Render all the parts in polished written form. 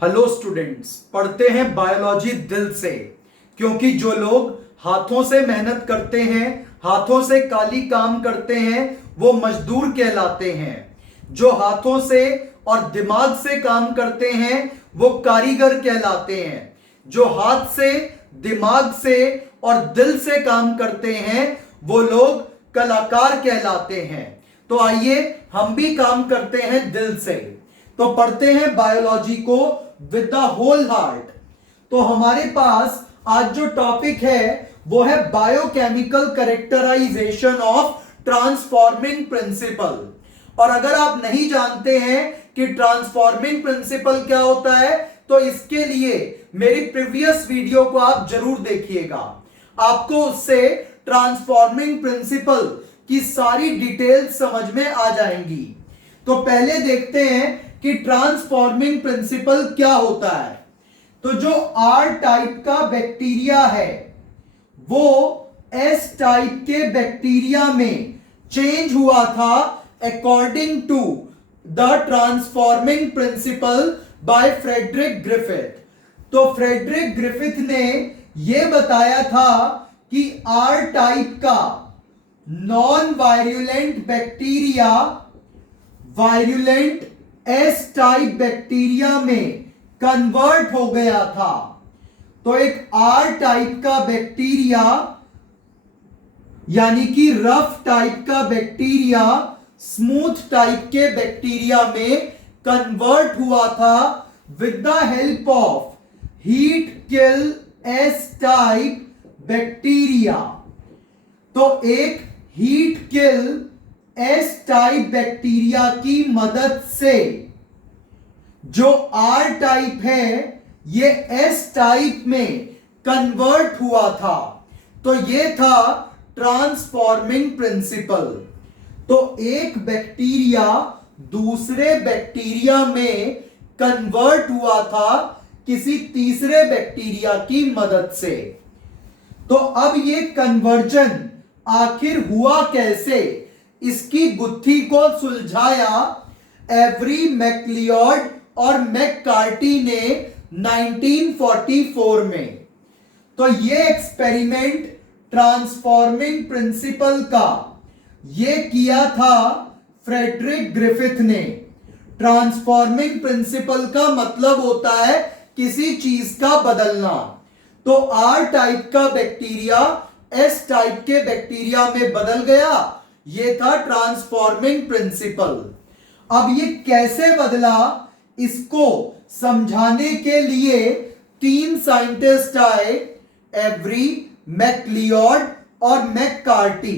Hello students, पढ़ते हैं biology दिल से। क्योंकि जो लोग हाथों से मेहनत करते हैं, हाथों से काली काम करते हैं, वो मजदूर कहलाते हैं। जो हाथों से और दिमाग से काम करते हैं वो कारीगर कहलाते हैं। जो हाथ से, दिमाग से और दिल से काम करते हैं वो लोग कलाकार कहलाते हैं। तो आइए हम भी काम करते हैं दिल से। तो पढ़ते हैं बायोलॉजी को विद द होल हार्ट। तो हमारे पास आज जो टॉपिक है वो है biochemical characterization of transforming principle. और अगर आप नहीं जानते हैं कि ट्रांसफॉर्मिंग प्रिंसिपल क्या होता है तो इसके लिए मेरी प्रीवियस वीडियो को आप जरूर देखिएगा। आपको उससे ट्रांसफॉर्मिंग प्रिंसिपल की सारी डिटेल्स समझ में आ जाएंगी। तो पहले देखते हैं कि ट्रांसफॉर्मिंग प्रिंसिपल क्या होता है। तो जो आर टाइप का बैक्टीरिया है वो एस टाइप के बैक्टीरिया में चेंज हुआ था according to the transforming principle by Frederick Griffith. तो फ्रेडरिक ग्रिफिथ ने यह बताया था कि आर टाइप का non virulent bacteria virulent S type bacteria में कन्वर्ट हो गया था। तो एक आर टाइप का बैक्टीरिया यानी कि रफ टाइप का बैक्टीरिया स्मूथ टाइप के बैक्टीरिया में कन्वर्ट हुआ था with the help of heat kill S type bacteria. तो एक heat kill S type bacteria की मदद से जो आर टाइप है ये एस टाइप में कन्वर्ट हुआ था। तो ये था ट्रांसफॉर्मिंग प्रिंसिपल। तो एक बैक्टीरिया दूसरे बैक्टीरिया में कन्वर्ट हुआ था किसी तीसरे बैक्टीरिया की मदद से। तो अब ये कन्वर्जन आखिर हुआ कैसे, इसकी गुत्थी को सुलझाया एवरी मैक्लियोड और मैककार्टी ने 1944 में। तो ये एक्सपेरिमेंट ट्रांसफॉर्मिंग प्रिंसिपल का ये किया था फ्रेडरिक ग्रिफिथ ने। ट्रांसफॉर्मिंग प्रिंसिपल का मतलब होता है किसी चीज का बदलना। तो आर टाइप का बैक्टीरिया एस टाइप के बैक्टीरिया में बदल गया, ये था ट्रांसफॉर्मिंग प्रिंसिपल। अब ये कैसे बदला इसको समझाने के लिए तीन साइंटिस्ट आए, एवरी, मैक्लियोड और मैककार्टी।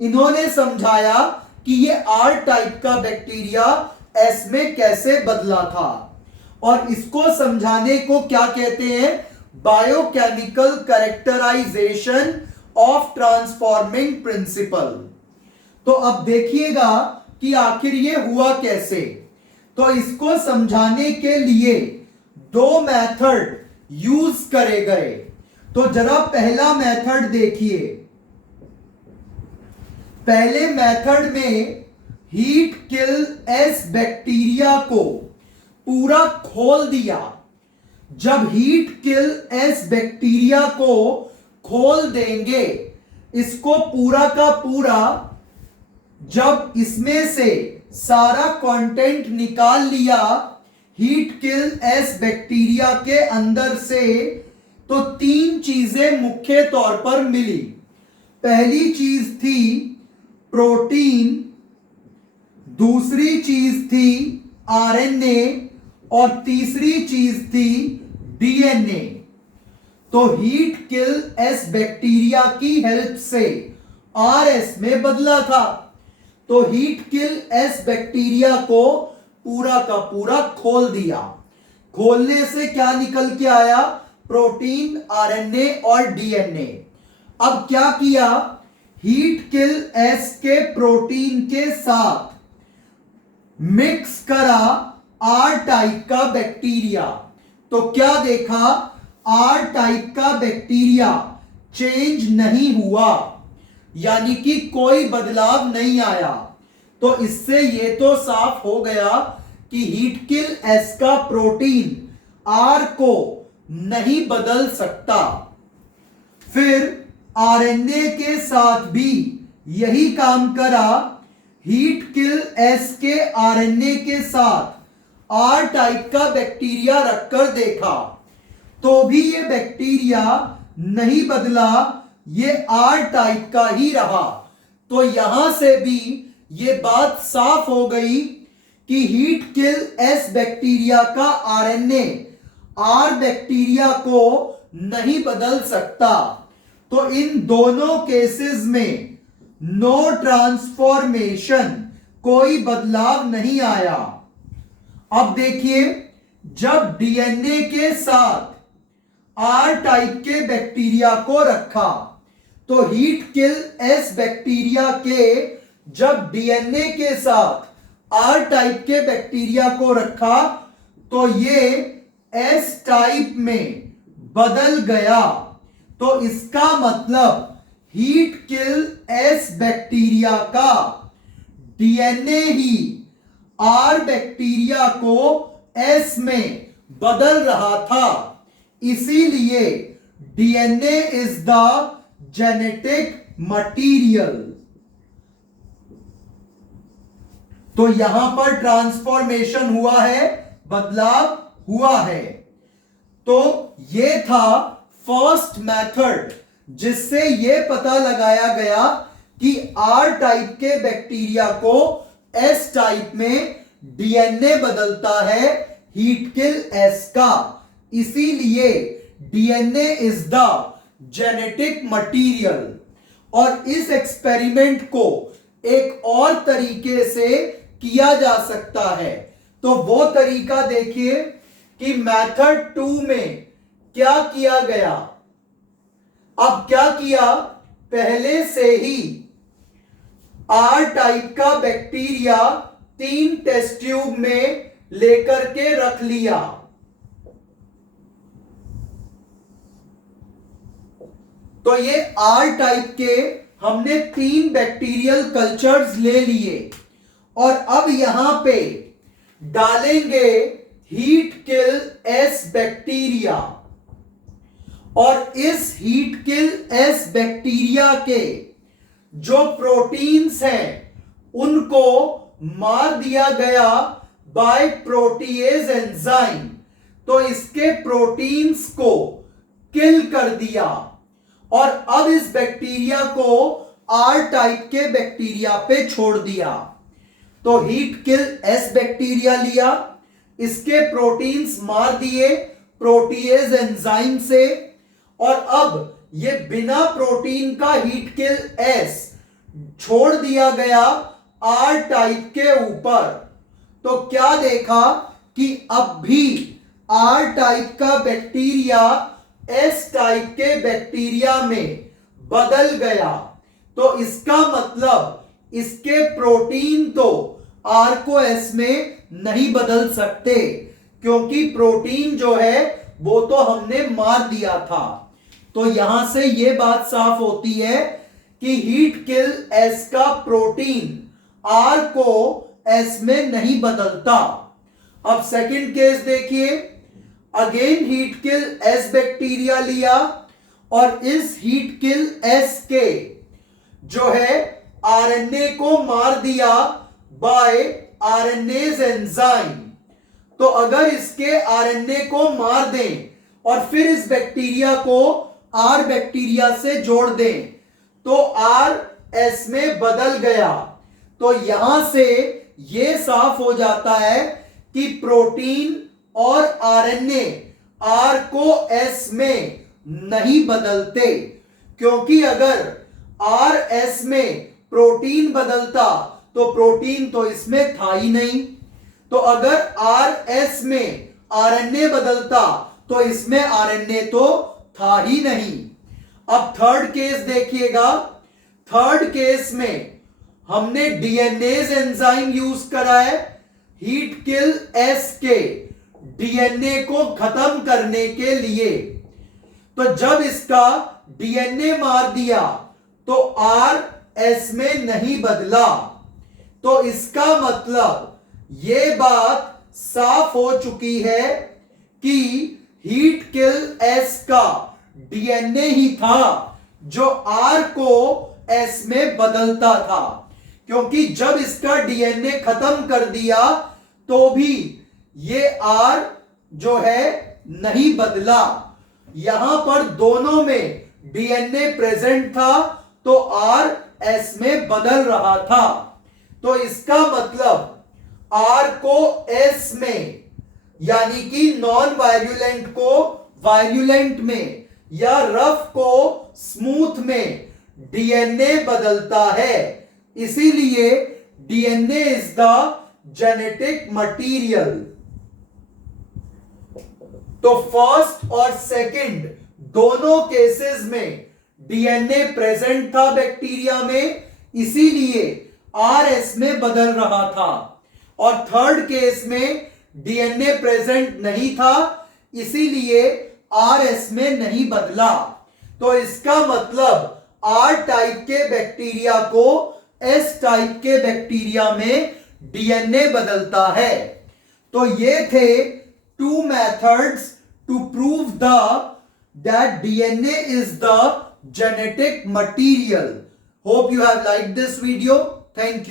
इन्होंने समझाया कि ये आर टाइप का बैक्टीरिया एस में कैसे बदला था। और इसको समझाने को क्या कहते हैं, biochemical characterization of transforming principle. तो अब देखिएगा कि आखिर ये हुआ कैसे। तो इसको समझाने के लिए दो मेथड यूज करे गए। तो जरा पहला मेथड देखिए। पहले मेथड में हीट किल एस बैक्टीरिया को पूरा खोल दिया। जब हीट किल एस बैक्टीरिया को खोल देंगे, इसको पूरा का पूरा, जब इसमें से सारा कंटेंट निकाल लिया हीट किल एस बैक्टीरिया के अंदर से, तो तीन चीजें मुख्य तौर पर मिली। पहली चीज थी प्रोटीन, दूसरी चीज थी आरएनए और तीसरी चीज थी डीएनए। तो हीट किल एस बैक्टीरिया की हेल्प से आरएस में बदला था। तो हीट किल एस बैक्टीरिया को पूरा का पूरा खोल दिया। खोलने से क्या निकल के आया, प्रोटीन, आरएनए और डीएनए। अब क्या किया, हीट किल एस के प्रोटीन के साथ मिक्स करा आर टाइप का बैक्टीरिया। तो क्या देखा, आर टाइप का बैक्टीरिया चेंज नहीं हुआ, यानी कि कोई बदलाव नहीं आया। तो इससे यह तो साफ हो गया कि हीट किल एस का प्रोटीन आर को नहीं बदल सकता। फिर आरएनए के साथ भी यही काम करा। हीट किल एस के आरएनए के साथ आर टाइप का बैक्टीरिया रखकर देखा तो भी ये बैक्टीरिया नहीं बदला, ये आर टाइप का ही रहा। तो यहां से भी ये बात साफ हो गई कि हीट किल एस बैक्टीरिया का आरएनए आर बैक्टीरिया को नहीं बदल सकता। तो इन दोनों केसेस में नो ट्रांसफॉर्मेशन, कोई बदलाव नहीं आया। अब देखिए, जब डीएनए के साथ आर टाइप के बैक्टीरिया को रखा तो हीट किल एस बैक्टीरिया के जब डीएनए के साथ आर टाइप के बैक्टीरिया को रखा तो ये एस टाइप में बदल गया। तो इसका मतलब हीट किल एस बैक्टीरिया का डीएनए ही आर बैक्टीरिया को एस में बदल रहा था। इसीलिए DNA is the genetic material. तो यहां पर ट्रांसफॉर्मेशन हुआ है, बदलाव हुआ है। तो ये था फर्स्ट मेथड जिससे यह पता लगाया गया कि आर टाइप के बैक्टीरिया को एस टाइप में डीएनए बदलता है हीट किल एस का। इसीलिए DNA is the genetic material. और इस एक्सपेरिमेंट को एक और तरीके से किया जा सकता है। तो वो तरीका देखिए कि मेथड 2 में क्या किया गया। अब क्या किया, पहले से ही आर टाइप का बैक्टीरिया 3 टेस्ट ट्यूब में लेकर के रख लिया। तो ये आर टाइप के हमने 3 बैक्टीरियल कल्चर्स ले लिए और अब यहां पे डालेंगे हीट किल एस बैक्टीरिया। और इस हीट किल एस बैक्टीरिया के जो प्रोटीन्स हैं उनको मार दिया गया बाय प्रोटीएज एंजाइम। तो इसके प्रोटीन्स को किल कर दिया और अब इस बैक्टीरिया को आर टाइप के बैक्टीरिया पे छोड़ दिया। तो हीट किल एस बैक्टीरिया लिया, इसके प्रोटीन्स मार दिए प्रोटीएज एंजाइम से और अब ये बिना प्रोटीन का हीट किल एस छोड़ दिया गया आर टाइप के ऊपर। तो क्या देखा कि अब भी आर टाइप का बैक्टीरिया एस टाइप के बैक्टीरिया में बदल गया। तो इसका मतलब इसके प्रोटीन तो आर को एस में नहीं बदल सकते क्योंकि प्रोटीन जो है वो तो हमने मार दिया था। तो यहां से यह बात साफ होती है कि हीट किल एस का प्रोटीन आर को एस में नहीं बदलता। अब सेकंड केस देखिए, again heat kill S bacteria लिया और इस हीट किल एस के जो है आरएनए को मार दिया बाय आरएनएज एंजाइम। तो अगर इसके आरएनए को मार दें और फिर इस बैक्टीरिया को आर बैक्टीरिया से जोड़ दें तो आर एस में बदल गया। तो यहां से यह साफ हो जाता है कि प्रोटीन और आरएनए आर को एस में नहीं बदलते, क्योंकि अगर आर एस में प्रोटीन बदलता तो प्रोटीन तो इसमें था ही नहीं। तो अगर आर एस में आरएनए बदलता तो इसमें आरएनए तो था ही नहीं। अब थर्ड केस देखिएगा, थर्ड केस में हमने डीएनएज एंजाइम यूज करा है हीट किल एस के डीएनए को खत्म करने के लिए। तो जब इसका डीएनए मार दिया तो आर एस में नहीं बदला। तो इसका मतलब यह बात साफ हो चुकी है कि हीट किल एस का डीएनए ही था जो आर को एस में बदलता था, क्योंकि जब इसका डीएनए खत्म कर दिया तो भी ये आर जो है नहीं बदला। यहां पर दोनों में डीएनए प्रेजेंट था तो आर एस में बदल रहा था। तो इसका मतलब आर को एस में, यानी कि नॉन वायरुलेंट को वायरुलेंट में या रफ को स्मूथ में डीएनए बदलता है। इसीलिए DNA is the genetic material. तो फर्स्ट और सेकंड दोनों केसेस में डीएनए प्रेजेंट था बैक्टीरिया में, इसीलिए आरएस में बदल रहा था। और थर्ड केस में डीएनए प्रेजेंट नहीं था, इसीलिए आरएस में नहीं बदला। तो इसका मतलब आर टाइप के बैक्टीरिया को एस टाइप के बैक्टीरिया में डीएनए बदलता है। तो ये थे 2 methods to prove that DNA is the genetic material. Hope you have liked this video. Thank you.